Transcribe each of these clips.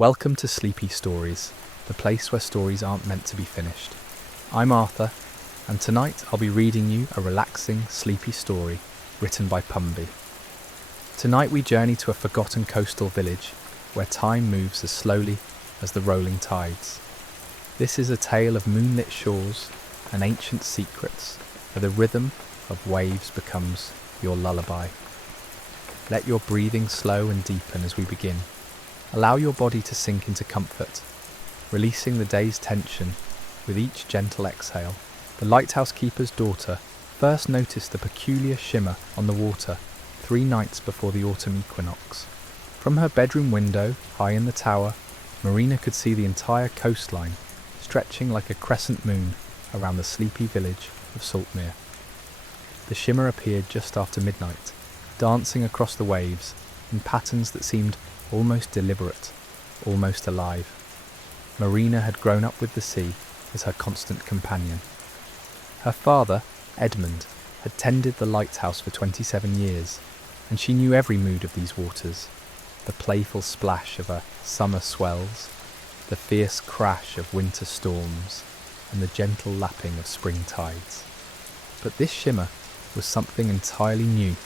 Welcome to Sleepy Stories, the place where stories aren't meant to be finished. I'm Arthur, and tonight I'll be reading you a relaxing, sleepy story written by Pumby. Tonight we journey to a forgotten coastal village where time moves as slowly as the rolling tides. This is a tale of moonlit shores and ancient secrets where the rhythm of waves becomes your lullaby. Let your breathing slow and deepen as we begin. Allow your body to sink into comfort, releasing the day's tension with each gentle exhale. The lighthouse keeper's daughter first noticed the peculiar shimmer on the water 3 nights before the autumn equinox. From her bedroom window, high in the tower, Marina could see the entire coastline stretching like a crescent moon around the sleepy village of Saltmere. The shimmer appeared just after midnight, dancing across the waves in patterns that seemed almost deliberate, almost alive. Marina had grown up with the sea as her constant companion. Her father, Edmund, had tended the lighthouse for 27 years, and she knew every mood of these waters: the playful splash of a summer swells, the fierce crash of winter storms, and the gentle lapping of spring tides. But this shimmer was something entirely new,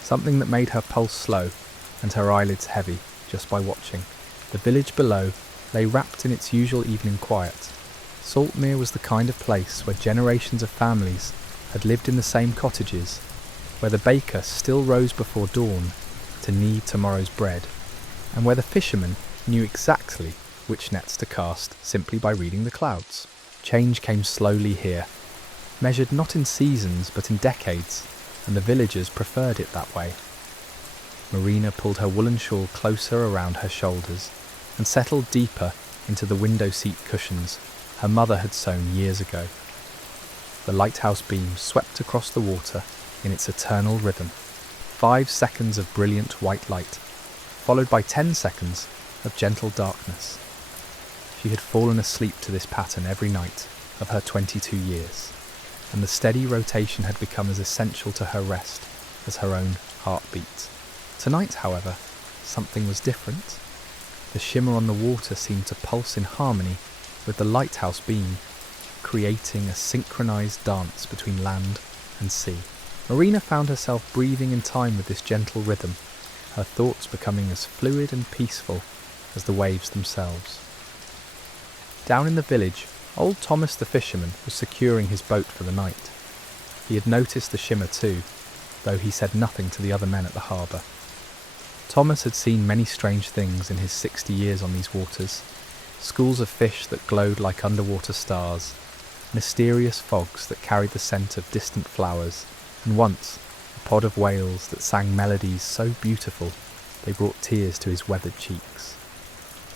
something that made her pulse slow and her eyelids heavy just by watching. The village below lay wrapped in its usual evening quiet. Saltmere was the kind of place where generations of families had lived in the same cottages, where the baker still rose before dawn to knead tomorrow's bread, and where the fishermen knew exactly which nets to cast simply by reading the clouds. Change came slowly here, measured not in seasons but in decades, and the villagers preferred it that way. Marina pulled her woolen shawl closer around her shoulders and settled deeper into the window seat cushions her mother had sewn years ago. The lighthouse beam swept across the water in its eternal rhythm. 5 seconds of brilliant white light, followed by 10 seconds of gentle darkness. She had fallen asleep to this pattern every night of her 22 years, and the steady rotation had become as essential to her rest as her own heartbeat. Tonight, however, something was different. The shimmer on the water seemed to pulse in harmony with the lighthouse beam, creating a synchronized dance between land and sea. Marina found herself breathing in time with this gentle rhythm, her thoughts becoming as fluid and peaceful as the waves themselves. Down in the village, old Thomas the fisherman was securing his boat for the night. He had noticed the shimmer too, though he said nothing to the other men at the harbour. Thomas had seen many strange things in his 60 years on these waters: schools of fish that glowed like underwater stars, mysterious fogs that carried the scent of distant flowers, and once a pod of whales that sang melodies so beautiful they brought tears to his weathered cheeks.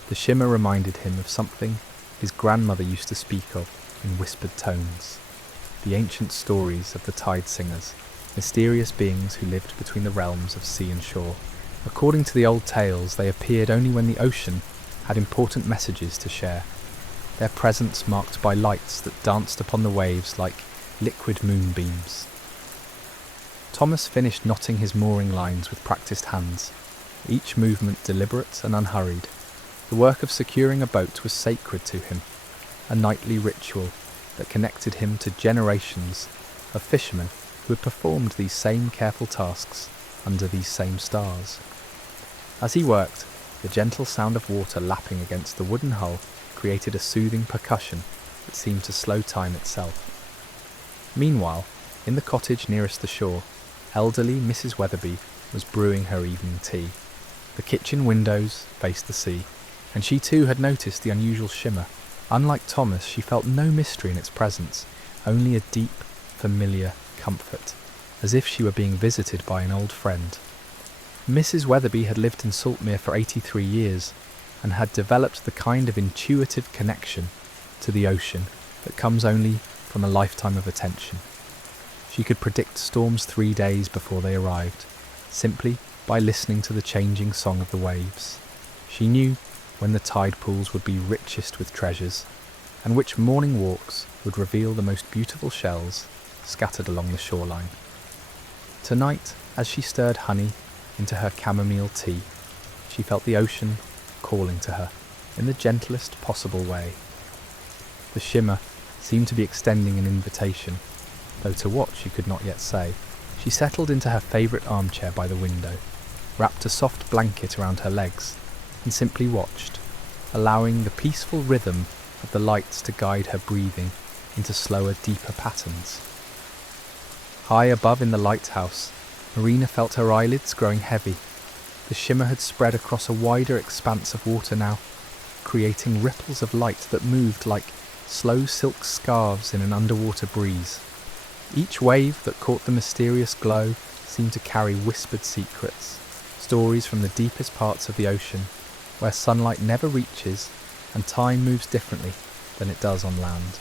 The shimmer reminded him of something his grandmother used to speak of in whispered tones: the ancient stories of the tide singers, mysterious beings who lived between the realms of sea and shore. According to the old tales, they appeared only when the ocean had important messages to share, their presence marked by lights that danced upon the waves like liquid moonbeams. Thomas finished knotting his mooring lines with practiced hands, each movement deliberate and unhurried. The work of securing a boat was sacred to him, a nightly ritual that connected him to generations of fishermen who had performed these same careful tasks under these same stars. As he worked, the gentle sound of water lapping against the wooden hull created a soothing percussion that seemed to slow time itself. Meanwhile, in the cottage nearest the shore, elderly Mrs. Weatherby was brewing her evening tea. The kitchen windows faced the sea, and she too had noticed the unusual shimmer. Unlike Thomas, she felt no mystery in its presence, only a deep, familiar comfort, as if she were being visited by an old friend. Mrs. Weatherby had lived in Saltmere for 83 years and had developed the kind of intuitive connection to the ocean that comes only from a lifetime of attention. She could predict storms 3 days before they arrived, simply by listening to the changing song of the waves. She knew when the tide pools would be richest with treasures, and which morning walks would reveal the most beautiful shells scattered along the shoreline. Tonight, as she stirred honey into her chamomile tea, she felt the ocean calling to her. in the gentlest possible way. The shimmer seemed to be extending an invitation, though to what she could not yet say. She settled into her favourite armchair by the window, wrapped a soft blanket around her legs, and simply watched, allowing the peaceful rhythm of the lights to guide her breathing into slower, deeper patterns. High above in the lighthouse, Marina felt her eyelids growing heavy. The shimmer had spread across a wider expanse of water now, creating ripples of light that moved like slow silk scarves in an underwater breeze. Each wave that caught the mysterious glow seemed to carry whispered secrets, stories from the deepest parts of the ocean, where sunlight never reaches and time moves differently than it does on land.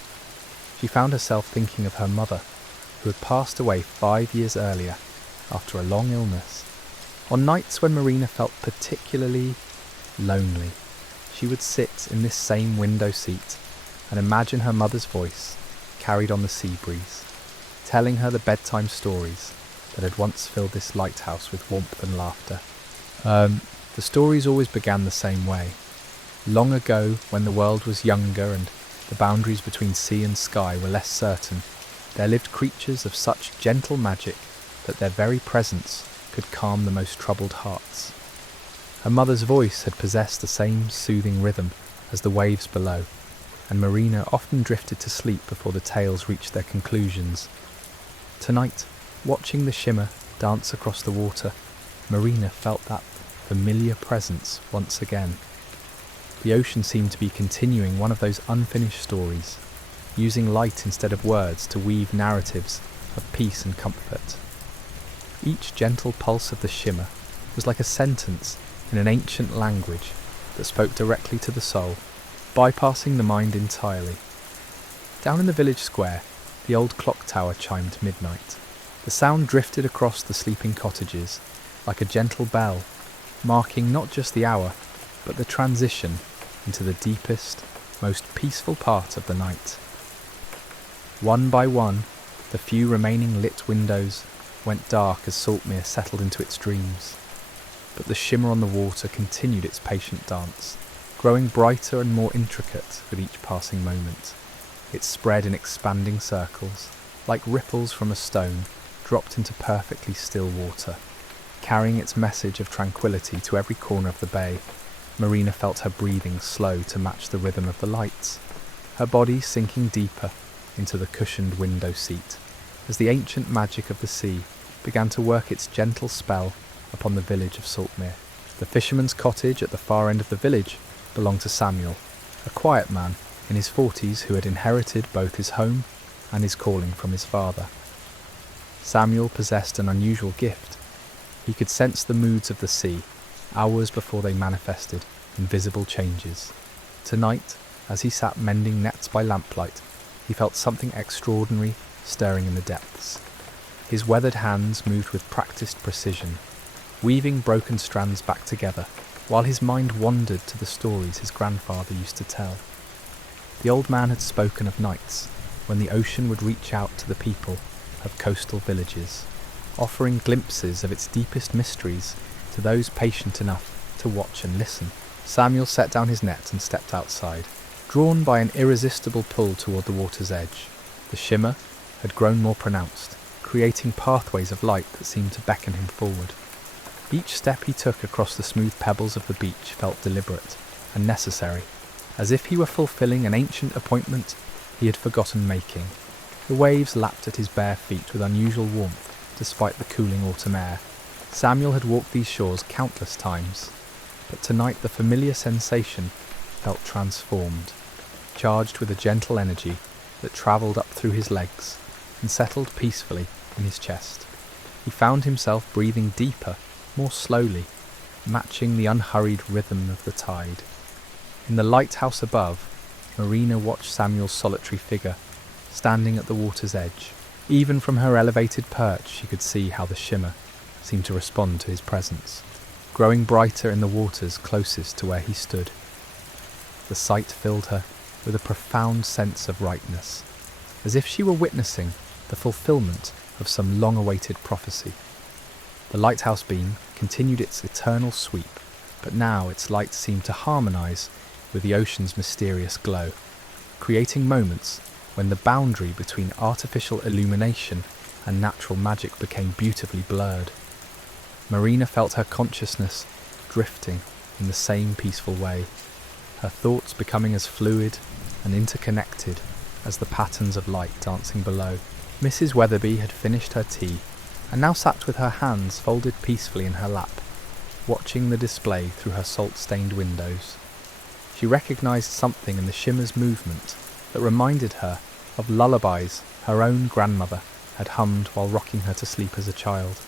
She found herself thinking of her mother, who had passed away 5 years earlier after a long illness. On nights when Marina felt particularly lonely, she would sit in this same window seat and imagine her mother's voice carried on the sea breeze, telling her the bedtime stories that had once filled this lighthouse with warmth and laughter. The stories always began the same way. Long ago, when the world was younger and the boundaries between sea and sky were less certain, there lived creatures of such gentle magic that their very presence could calm the most troubled hearts. Her mother's voice had possessed the same soothing rhythm as the waves below, and Marina often drifted to sleep before the tales reached their conclusions. Tonight, watching the shimmer dance across the water, Marina felt that familiar presence once again. The ocean seemed to be continuing one of those unfinished stories, using light instead of words to weave narratives of peace and comfort. Each gentle pulse of the shimmer was like a sentence in an ancient language that spoke directly to the soul, bypassing the mind entirely. Down in the village square, the old clock tower chimed midnight. The sound drifted across the sleeping cottages like a gentle bell, marking not just the hour, but the transition into the deepest, most peaceful part of the night. One by one, the few remaining lit windows went dark as Saltmere settled into its dreams. But the shimmer on the water continued its patient dance, growing brighter and more intricate with each passing moment. It spread in expanding circles, like ripples from a stone dropped into perfectly still water. Carrying its message of tranquility to every corner of the bay, Marina felt her breathing slow to match the rhythm of the lights, her body sinking deeper into the cushioned window seat, as the ancient magic of the sea began to work its gentle spell upon the village of Saltmere. The fisherman's cottage at the far end of the village belonged to Samuel, a quiet man in his 40s who had inherited both his home and his calling from his father. Samuel possessed an unusual gift. He could sense the moods of the sea hours before they manifested in visible changes. Tonight, as he sat mending nets by lamplight, he felt something extraordinary stirring in the depths. His weathered hands moved with practiced precision, weaving broken strands back together, while his mind wandered to the stories his grandfather used to tell. The old man had spoken of nights when the ocean would reach out to the people of coastal villages, offering glimpses of its deepest mysteries to those patient enough to watch and listen. Samuel set down his net and stepped outside, drawn by an irresistible pull toward the water's edge. The shimmer had grown more pronounced, creating pathways of light that seemed to beckon him forward. Each step he took across the smooth pebbles of the beach felt deliberate and necessary, as if he were fulfilling an ancient appointment he had forgotten making. The waves lapped at his bare feet with unusual warmth, despite the cooling autumn air. Samuel had walked these shores countless times, but tonight the familiar sensation felt transformed, charged with a gentle energy that travelled up through his legs and settled peacefully in his chest. He found himself breathing deeper, more slowly, matching the unhurried rhythm of the tide. In the lighthouse above, Marina watched Samuel's solitary figure, standing at the water's edge. Even from her elevated perch she could see how the shimmer seemed to respond to his presence, growing brighter in the waters closest to where he stood. The sight filled her with a profound sense of rightness, as if she were witnessing the fulfillment of some long-awaited prophecy. The lighthouse beam continued its eternal sweep, but now its light seemed to harmonise with the ocean's mysterious glow, creating moments when the boundary between artificial illumination and natural magic became beautifully blurred. Marina felt her consciousness drifting in the same peaceful way, her thoughts becoming as fluid and interconnected as the patterns of light dancing below. Mrs. Weatherby had finished her tea and now sat with her hands folded peacefully in her lap, watching the display through her salt-stained windows. She recognised something in the shimmer's movement that reminded her of lullabies her own grandmother had hummed while rocking her to sleep as a child.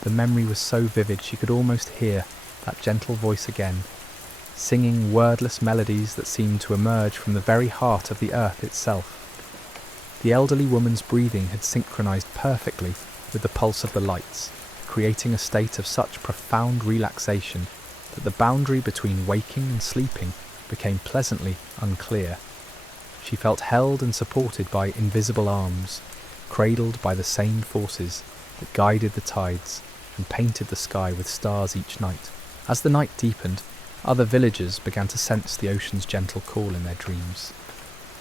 The memory was so vivid she could almost hear that gentle voice again, singing wordless melodies that seemed to emerge from the very heart of the earth itself. The elderly woman's breathing had synchronized perfectly with the pulse of the lights, creating a state of such profound relaxation that the boundary between waking and sleeping became pleasantly unclear. She felt held and supported by invisible arms, cradled by the same forces that guided the tides and painted the sky with stars each night. As the night deepened, other villagers began to sense the ocean's gentle call in their dreams.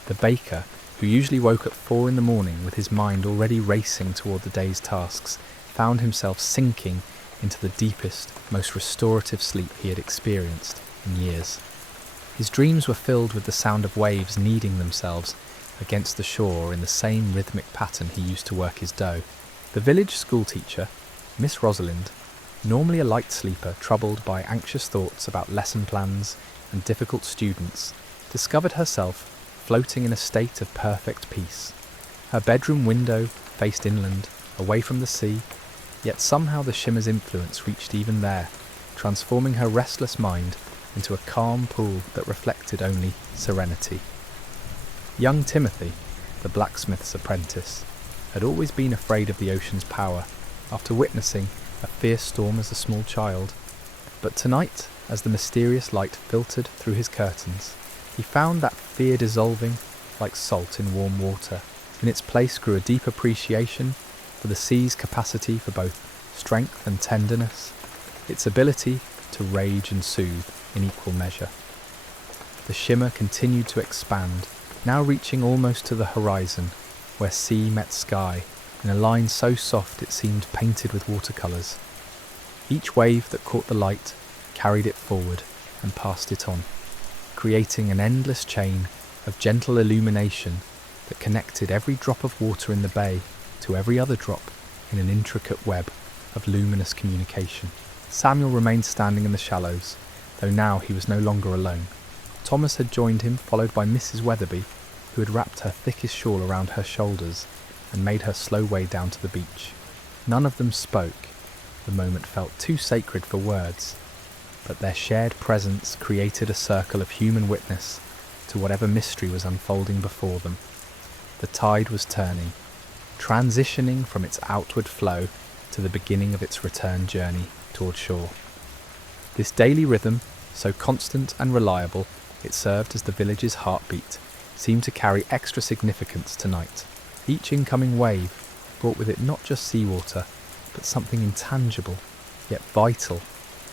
The baker, who usually woke at 4 in the morning with his mind already racing toward the day's tasks, found himself sinking into the deepest, most restorative sleep he had experienced in years. His dreams were filled with the sound of waves kneading themselves against the shore in the same rhythmic pattern he used to work his dough. The village schoolteacher, Miss Rosalind, normally a light sleeper troubled by anxious thoughts about lesson plans and difficult students, discovered herself floating in a state of perfect peace. Her bedroom window faced inland, away from the sea, yet somehow the shimmer's influence reached even there, transforming her restless mind into a calm pool that reflected only serenity. Young Timothy, the blacksmith's apprentice, had always been afraid of the ocean's power after witnessing a fierce storm as a small child. But tonight, as the mysterious light filtered through his curtains, he found that fear dissolving like salt in warm water. In its place grew a deep appreciation for the sea's capacity for both strength and tenderness, its ability to rage and soothe in equal measure. The shimmer continued to expand, now reaching almost to the horizon, where sea met sky in a line so soft it seemed painted with watercolours. Each wave that caught the light carried it forward and passed it on, creating an endless chain of gentle illumination that connected every drop of water in the bay to every other drop in an intricate web of luminous communication. Samuel remained standing in the shallows, though now he was no longer alone. Thomas had joined him, followed by Mrs. Weatherby, who had wrapped her thickest shawl around her shoulders and made her slow way down to the beach. None of them spoke. The moment felt too sacred for words, but their shared presence created a circle of human witness to whatever mystery was unfolding before them. The tide was turning, transitioning from its outward flow to the beginning of its return journey toward shore. This daily rhythm, so constant and reliable it served as the village's heartbeat, seemed to carry extra significance tonight. Each incoming wave brought with it not just seawater, but something intangible, yet vital,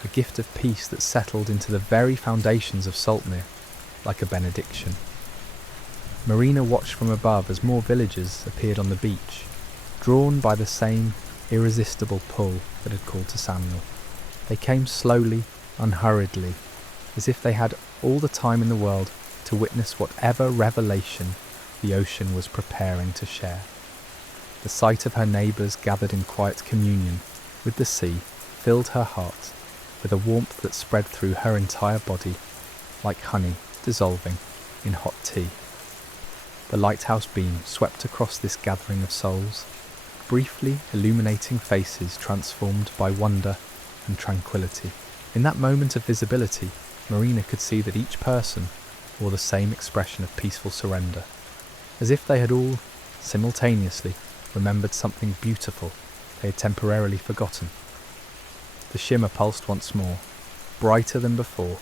a gift of peace that settled into the very foundations of Saltmere, like a benediction. Marina watched from above as more villagers appeared on the beach, drawn by the same irresistible pull that had called to Samuel. They came slowly, unhurriedly, as if they had all the time in the world to witness whatever revelation the ocean was preparing to share. The sight of her neighbours gathered in quiet communion with the sea filled her heart with a warmth that spread through her entire body, like honey dissolving in hot tea. The lighthouse beam swept across this gathering of souls, briefly illuminating faces transformed by wonder and tranquility. In that moment of visibility, Marina could see that each person wore the same expression of peaceful surrender, as if they had all, simultaneously, remembered something beautiful they had temporarily forgotten. The shimmer pulsed once more, brighter than before,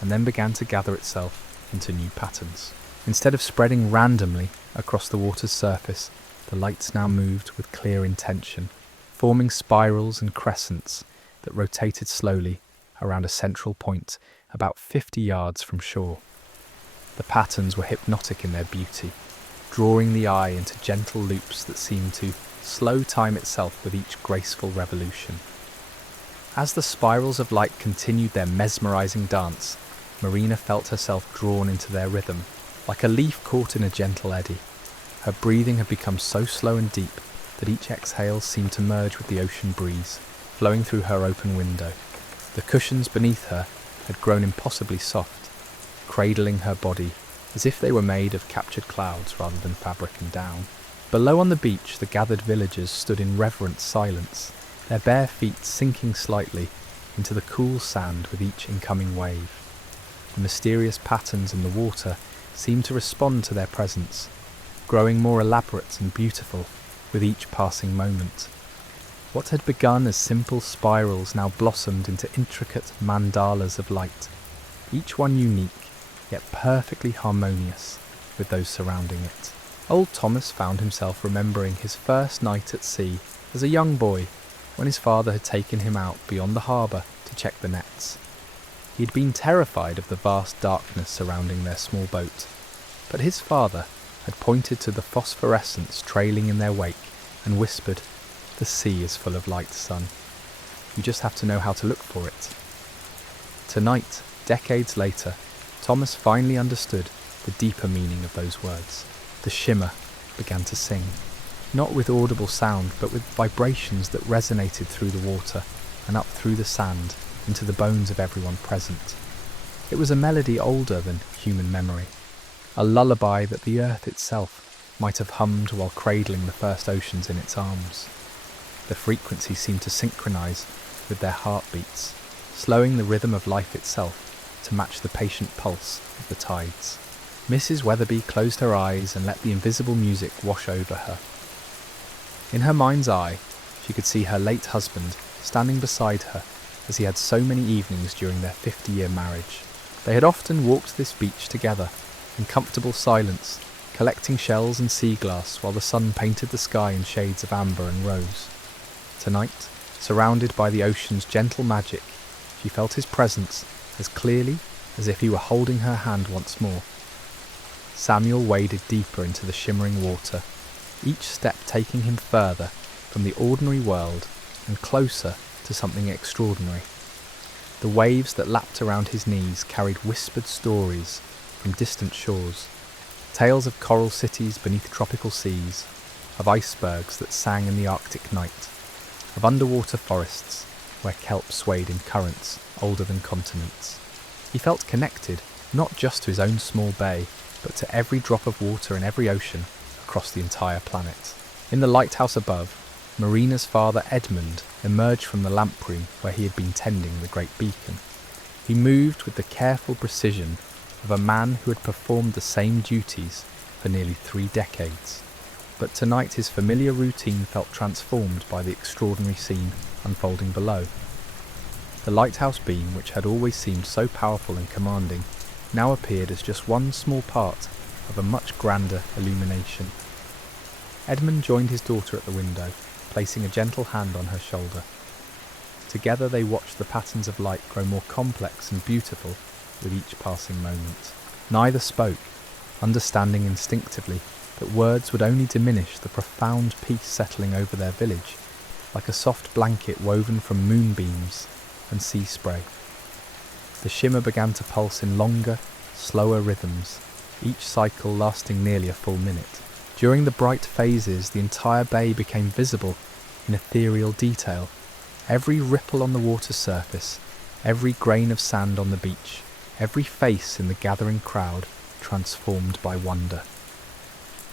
and then began to gather itself into new patterns. Instead of spreading randomly across the water's surface, the lights now moved with clear intention, forming spirals and crescents that rotated slowly around a central point about 50 yards from shore. The patterns were hypnotic in their beauty, drawing the eye into gentle loops that seemed to slow time itself with each graceful revolution. As the spirals of light continued their mesmerizing dance, Marina felt herself drawn into their rhythm, like a leaf caught in a gentle eddy. Her breathing had become so slow and deep that each exhale seemed to merge with the ocean breeze, flowing through her open window. The cushions beneath her had grown impossibly soft, cradling her body as if they were made of captured clouds rather than fabric and down. Below on the beach, the gathered villagers stood in reverent silence, their bare feet sinking slightly into the cool sand with each incoming wave. The mysterious patterns in the water seemed to respond to their presence, growing more elaborate and beautiful with each passing moment. What had begun as simple spirals now blossomed into intricate mandalas of light, each one unique, yet perfectly harmonious with those surrounding it. Old Thomas found himself remembering his first night at sea as a young boy, when his father had taken him out beyond the harbour to check the nets. He had been terrified of the vast darkness surrounding their small boat, but his father had pointed to the phosphorescence trailing in their wake and whispered, "The sea is full of light, son. You just have to know how to look for it." Tonight, decades later, Thomas finally understood the deeper meaning of those words. The shimmer began to sing, not with audible sound, but with vibrations that resonated through the water and up through the sand into the bones of everyone present. It was a melody older than human memory, a lullaby that the earth itself might have hummed while cradling the first oceans in its arms. The frequency seemed to synchronize with their heartbeats, slowing the rhythm of life itself to match the patient pulse of the tides. Mrs. Weatherby closed her eyes and let the invisible music wash over her. In her mind's eye, she could see her late husband standing beside her as he had so many evenings during their 50-year marriage. They had often walked this beach together in comfortable silence, collecting shells and sea glass while the sun painted the sky in shades of amber and rose. Tonight, surrounded by the ocean's gentle magic, she felt his presence as clearly as if he were holding her hand once more. Samuel waded deeper into the shimmering water, each step taking him further from the ordinary world and closer to something extraordinary. The waves that lapped around his knees carried whispered stories from distant shores, tales of coral cities beneath tropical seas, of icebergs that sang in the Arctic night, of underwater forests where kelp swayed in currents older than continents. He felt connected not just to his own small bay, but to every drop of water in every ocean across the entire planet. In the lighthouse above, Marina's father Edmund emerged from the lamp room where he had been tending the great beacon. He moved with the careful precision of a man who had performed the same duties for nearly 3 decades. But tonight his familiar routine felt transformed by the extraordinary scene unfolding below. The lighthouse beam, which had always seemed so powerful and commanding, now appeared as just one small part of a much grander illumination. Edmund joined his daughter at the window, placing a gentle hand on her shoulder. Together they watched the patterns of light grow more complex and beautiful with each passing moment. Neither spoke, understanding instinctively that words would only diminish the profound peace settling over their village, like a soft blanket woven from moonbeams and sea spray. The shimmer began to pulse in longer, slower rhythms, each cycle lasting nearly a full minute. During the bright phases, the entire bay became visible in ethereal detail. Every ripple on the water surface, every grain of sand on the beach, every face in the gathering crowd transformed by wonder.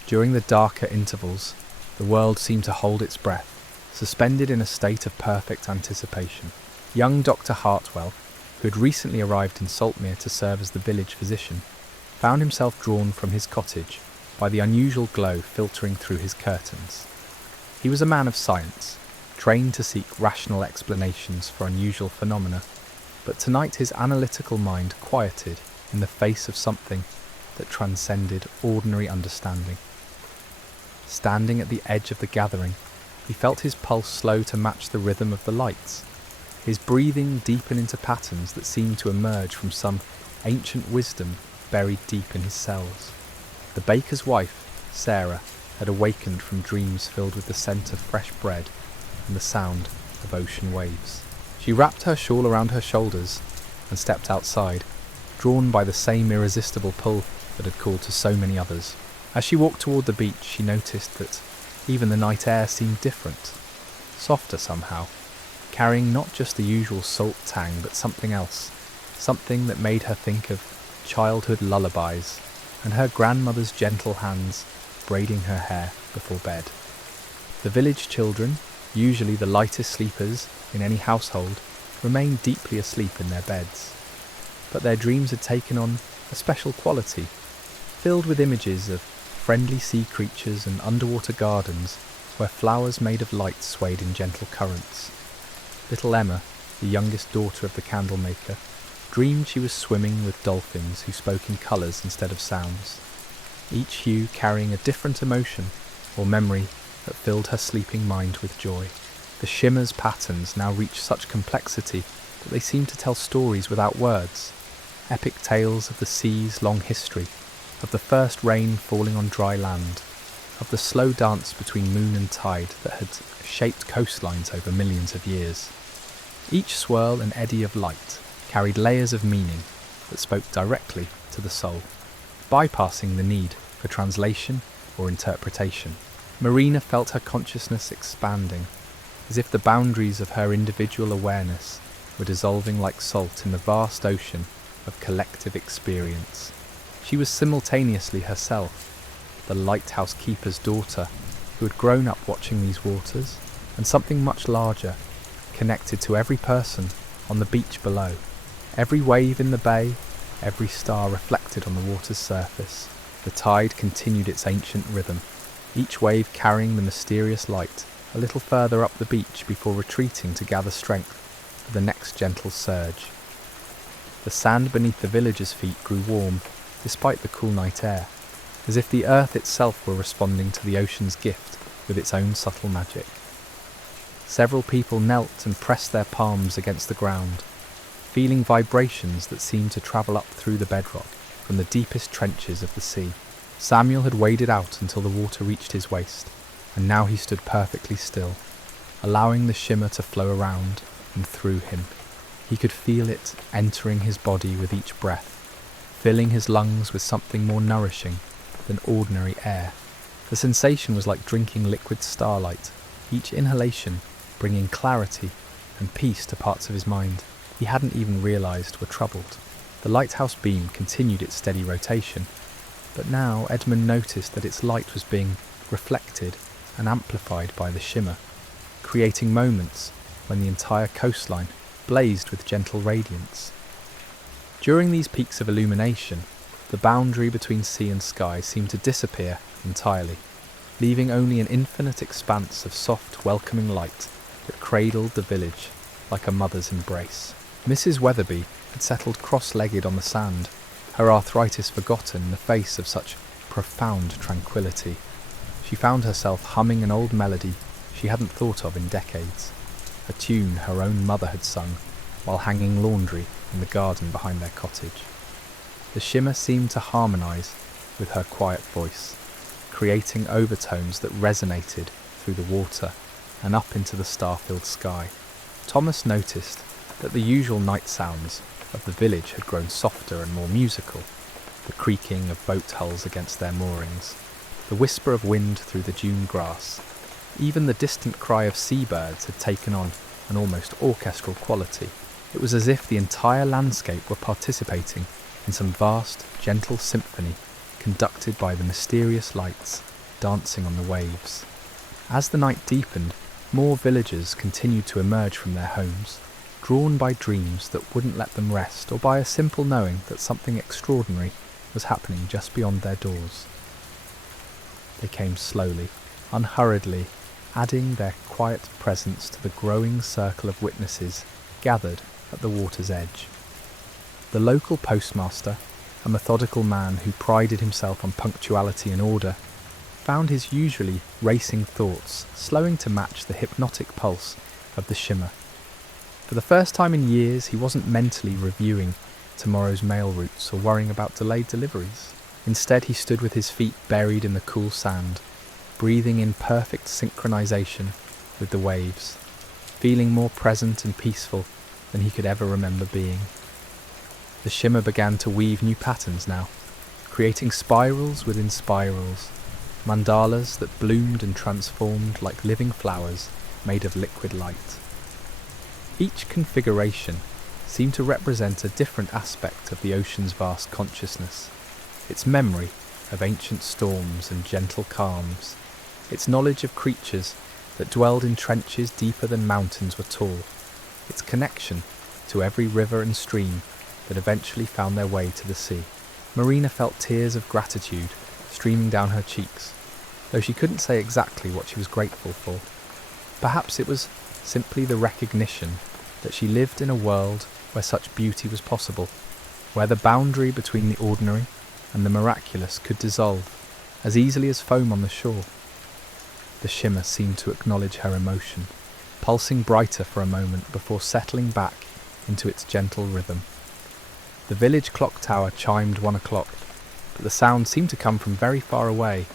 During the darker intervals, the world seemed to hold its breath, suspended in a state of perfect anticipation. Young Dr. Hartwell, who had recently arrived in Saltmere to serve as the village physician, found himself drawn from his cottage by the unusual glow filtering through his curtains. He was a man of science, trained to seek rational explanations for unusual phenomena, but tonight his analytical mind quieted in the face of something that transcended ordinary understanding. Standing at the edge of the gathering, he felt his pulse slow to match the rhythm of the lights. his breathing deepen into patterns that seemed to emerge from some ancient wisdom buried deep in his cells. The baker's wife, Sarah, had awakened from dreams filled with the scent of fresh bread and the sound of ocean waves. She wrapped her shawl around her shoulders and stepped outside, drawn by the same irresistible pull that had called to so many others. As she walked toward the beach, she noticed that even the night air seemed different, softer somehow, carrying not just the usual salt tang but something else, something that made her think of childhood lullabies and her grandmother's gentle hands braiding her hair before bed. The village children, usually the lightest sleepers in any household, remained deeply asleep in their beds. But their dreams had taken on a special quality, filled with images of friendly sea creatures and underwater gardens where flowers made of light swayed in gentle currents. Little Emma, the youngest daughter of the candle maker, dreamed she was swimming with dolphins who spoke in colours instead of sounds, each hue carrying a different emotion or memory that filled her sleeping mind with joy. The shimmer's patterns now reached such complexity that they seemed to tell stories without words, epic tales of the sea's long history, of the first rain falling on dry land, of the slow dance between moon and tide that had shaped coastlines over millions of years. Each swirl and eddy of light carried layers of meaning that spoke directly to the soul, bypassing the need for translation or interpretation. Marina felt her consciousness expanding, as if the boundaries of her individual awareness were dissolving like salt in the vast ocean of collective experience. She was simultaneously herself, the lighthouse keeper's daughter, who had grown up watching these waters, and something much larger, connected to every person on the beach below. Every wave in the bay, every star reflected on the water's surface. The tide continued its ancient rhythm, each wave carrying the mysterious light a little further up the beach before retreating to gather strength for the next gentle surge. The sand beneath the villagers' feet grew warm, despite the cool night air, as if the earth itself were responding to the ocean's gift with its own subtle magic. Several people knelt and pressed their palms against the ground, feeling vibrations that seemed to travel up through the bedrock from the deepest trenches of the sea. Samuel had waded out until the water reached his waist, and now he stood perfectly still, allowing the shimmer to flow around and through him. He could feel it entering his body with each breath, filling his lungs with something more nourishing than ordinary air. The sensation was like drinking liquid starlight, each inhalation bringing clarity and peace to parts of his mind he hadn't even realised were troubled. The lighthouse beam continued its steady rotation, but now Edmund noticed that its light was being reflected and amplified by the shimmer, creating moments when the entire coastline blazed with gentle radiance. During these peaks of illumination, the boundary between sea and sky seemed to disappear entirely, leaving only an infinite expanse of soft, welcoming light that cradled the village like a mother's embrace. Mrs. Weatherby had settled cross-legged on the sand, her arthritis forgotten in the face of such profound tranquility. She found herself humming an old melody she hadn't thought of in decades, a tune her own mother had sung while hanging laundry in the garden behind their cottage. The shimmer seemed to harmonise with her quiet voice, creating overtones that resonated through the water and up into the star-filled sky. Thomas noticed that the usual night sounds of the village had grown softer and more musical, the creaking of boat hulls against their moorings, the whisper of wind through the dune grass. Even the distant cry of seabirds had taken on an almost orchestral quality. It was as if the entire landscape were participating in some vast, gentle symphony conducted by the mysterious lights dancing on the waves. As the night deepened, more villagers continued to emerge from their homes, drawn by dreams that wouldn't let them rest or by a simple knowing that something extraordinary was happening just beyond their doors. They came slowly, unhurriedly, adding their quiet presence to the growing circle of witnesses gathered at the water's edge. The local postmaster, a methodical man who prided himself on punctuality and order, found his usually racing thoughts slowing to match the hypnotic pulse of the shimmer. For the first time in years, he wasn't mentally reviewing tomorrow's mail routes or worrying about delayed deliveries. Instead, he stood with his feet buried in the cool sand, breathing in perfect synchronization with the waves, feeling more present and peaceful than he could ever remember being. The shimmer began to weave new patterns now, creating spirals within spirals, mandalas that bloomed and transformed like living flowers made of liquid light. Each configuration seemed to represent a different aspect of the ocean's vast consciousness, its memory of ancient storms and gentle calms, its knowledge of creatures that dwelled in trenches deeper than mountains were tall, its connection to every river and stream that eventually found their way to the sea. Marina felt tears of gratitude streaming down her cheeks, though she couldn't say exactly what she was grateful for. Perhaps it was simply the recognition that she lived in a world where such beauty was possible, where the boundary between the ordinary and the miraculous could dissolve as easily as foam on the shore. The shimmer seemed to acknowledge her emotion, pulsing brighter for a moment before settling back into its gentle rhythm. The village clock tower chimed 1 o'clock, but the sound seemed to come from very far away,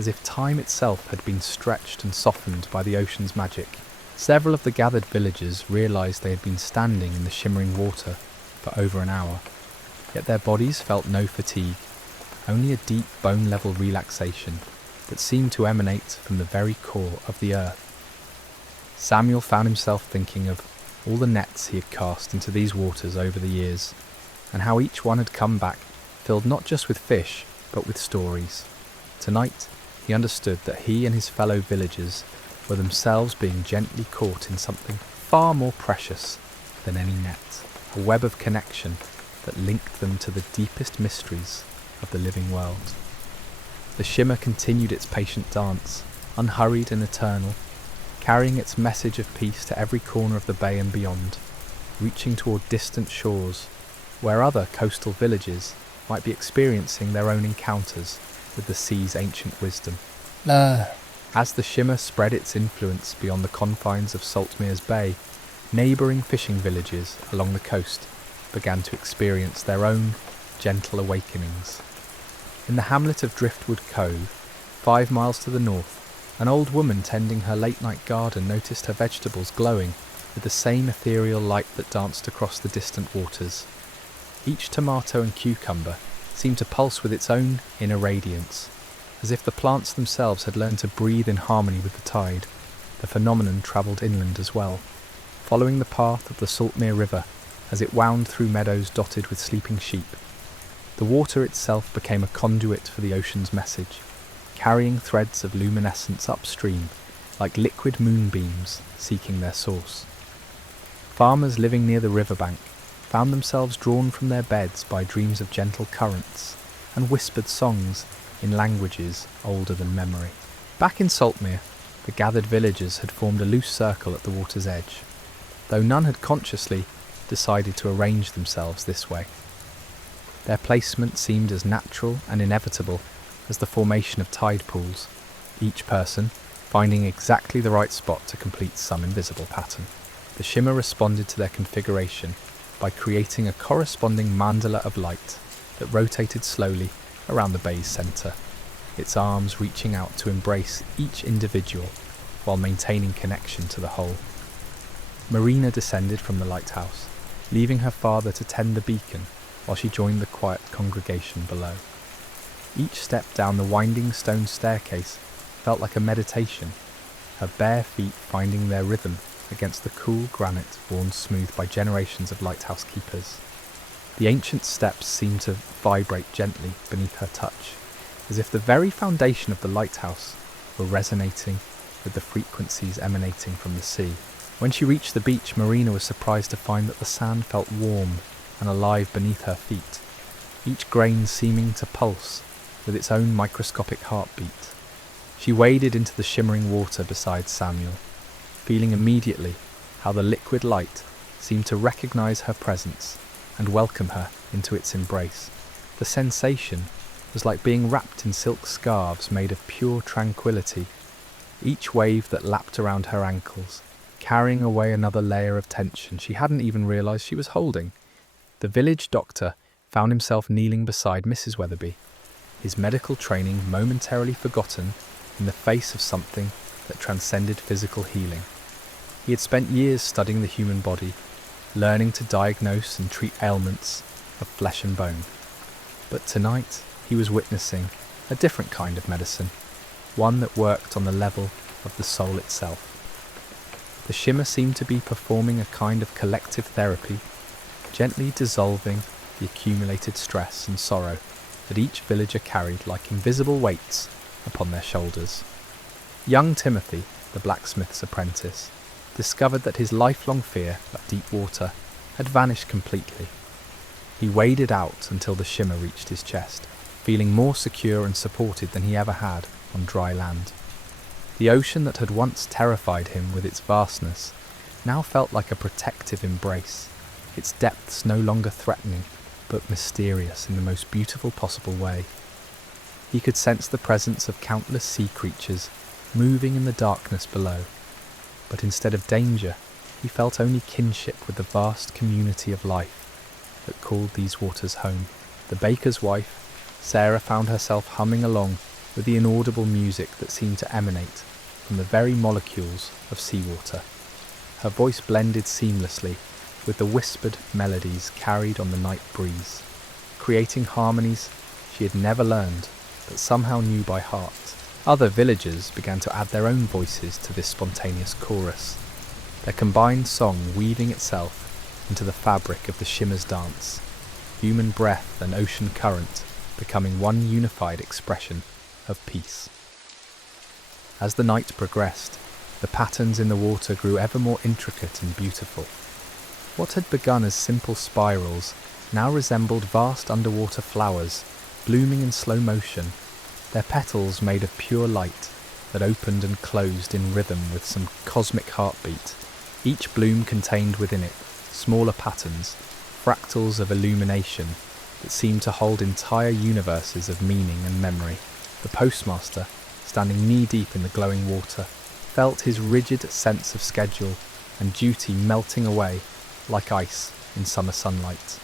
as if time itself had been stretched and softened by the ocean's magic. Several of the gathered villagers realised they had been standing in the shimmering water for over an hour, yet their bodies felt no fatigue, only a deep bone-level relaxation that seemed to emanate from the very core of the earth. Samuel found himself thinking of all the nets he had cast into these waters over the years, and how each one had come back filled not just with fish, but with stories. Tonight, he understood that he and his fellow villagers were themselves being gently caught in something far more precious than any net, a web of connection that linked them to the deepest mysteries of the living world. The shimmer continued its patient dance, unhurried and eternal, carrying its message of peace to every corner of the bay and beyond, reaching toward distant shores, where other coastal villages might be experiencing their own encounters with the sea's ancient wisdom. As the shimmer spread its influence beyond the confines of Saltmere's Bay, neighbouring fishing villages along the coast began to experience their own gentle awakenings. In the hamlet of Driftwood Cove, 5 miles to the north, an old woman tending her late-night garden noticed her vegetables glowing with the same ethereal light that danced across the distant waters. Each tomato and cucumber seemed to pulse with its own inner radiance, as if the plants themselves had learned to breathe in harmony with the tide. The phenomenon travelled inland as well, following the path of the Saltmere River as it wound through meadows dotted with sleeping sheep. The water itself became a conduit for the ocean's message, carrying threads of luminescence upstream, like liquid moonbeams seeking their source. Farmers living near the riverbank found themselves drawn from their beds by dreams of gentle currents and whispered songs in languages older than memory. Back in Saltmere, the gathered villagers had formed a loose circle at the water's edge, though none had consciously decided to arrange themselves this way. Their placement seemed as natural and inevitable as the formation of tide pools, each person finding exactly the right spot to complete some invisible pattern. The shimmer responded to their configuration by creating a corresponding mandala of light that rotated slowly around the bay's centre, its arms reaching out to embrace each individual while maintaining connection to the whole. Marina descended from the lighthouse, leaving her father to tend the beacon while she joined the quiet congregation below. Each step down the winding stone staircase felt like a meditation, her bare feet finding their rhythm against the cool granite worn smooth by generations of lighthouse keepers. The ancient steps seemed to vibrate gently beneath her touch, as if the very foundation of the lighthouse were resonating with the frequencies emanating from the sea. When she reached the beach, Marina was surprised to find that the sand felt warm and alive beneath her feet, each grain seeming to pulse with its own microscopic heartbeat. She waded into the shimmering water beside Samuel, feeling immediately how the liquid light seemed to recognize her presence and welcome her into its embrace. The sensation was like being wrapped in silk scarves made of pure tranquility. Each wave that lapped around her ankles carrying away another layer of tension she hadn't even realised she was holding. The village doctor found himself kneeling beside Mrs. Weatherby, his medical training momentarily forgotten in the face of something that transcended physical healing. He had spent years studying the human body, learning to diagnose and treat ailments of flesh and bone. But tonight he was witnessing a different kind of medicine, one that worked on the level of the soul itself. The shimmer seemed to be performing a kind of collective therapy, gently dissolving the accumulated stress and sorrow that each villager carried like invisible weights upon their shoulders. Young Timothy, the blacksmith's apprentice, discovered that his lifelong fear of deep water had vanished completely. He waded out until the shimmer reached his chest, feeling more secure and supported than he ever had on dry land. The ocean that had once terrified him with its vastness now felt like a protective embrace, its depths no longer threatening, but mysterious in the most beautiful possible way. He could sense the presence of countless sea creatures moving in the darkness below, but instead of danger, he felt only kinship with the vast community of life that called these waters home. The baker's wife, Sarah, found herself humming along with the inaudible music that seemed to emanate from the very molecules of seawater. Her voice blended seamlessly with the whispered melodies carried on the night breeze, creating harmonies she had never learned but somehow knew by heart. Other villagers began to add their own voices to this spontaneous chorus, their combined song weaving itself into the fabric of the shimmer's dance, human breath and ocean current becoming one unified expression of peace. As the night progressed, the patterns in the water grew ever more intricate and beautiful. What had begun as simple spirals now resembled vast underwater flowers, blooming in slow motion, their petals made of pure light that opened and closed in rhythm with some cosmic heartbeat. Each bloom contained within it smaller patterns, fractals of illumination that seemed to hold entire universes of meaning and memory. The postmaster, standing knee-deep in the glowing water, felt his rigid sense of schedule and duty melting away like ice in summer sunlight.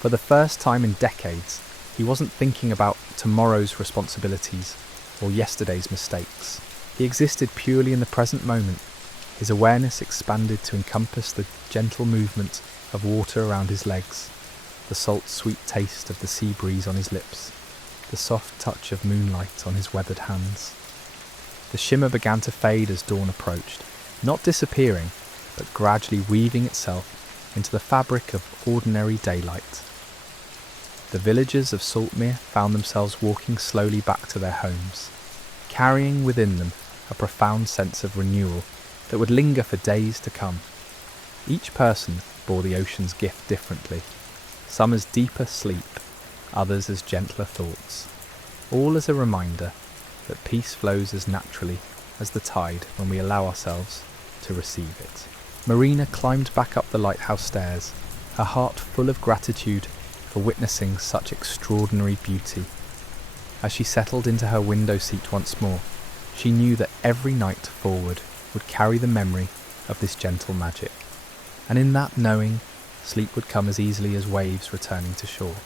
For the first time in decades, he wasn't thinking about tomorrow's responsibilities or yesterday's mistakes. He existed purely in the present moment. His awareness expanded to encompass the gentle movement of water around his legs, the salt-sweet taste of the sea breeze on his lips, the soft touch of moonlight on his weathered hands. The shimmer began to fade as dawn approached, not disappearing, but gradually weaving itself into the fabric of ordinary daylight. The villagers of Saltmere found themselves walking slowly back to their homes, carrying within them a profound sense of renewal that would linger for days to come. Each person bore the ocean's gift differently, some as deeper sleep, others as gentler thoughts, all as a reminder that peace flows as naturally as the tide when we allow ourselves to receive it. Marina climbed back up the lighthouse stairs, her heart full of gratitude for witnessing such extraordinary beauty. As she settled into her window seat once more, she knew that every night forward would carry the memory of this gentle magic, and in that knowing, sleep would come as easily as waves returning to shore.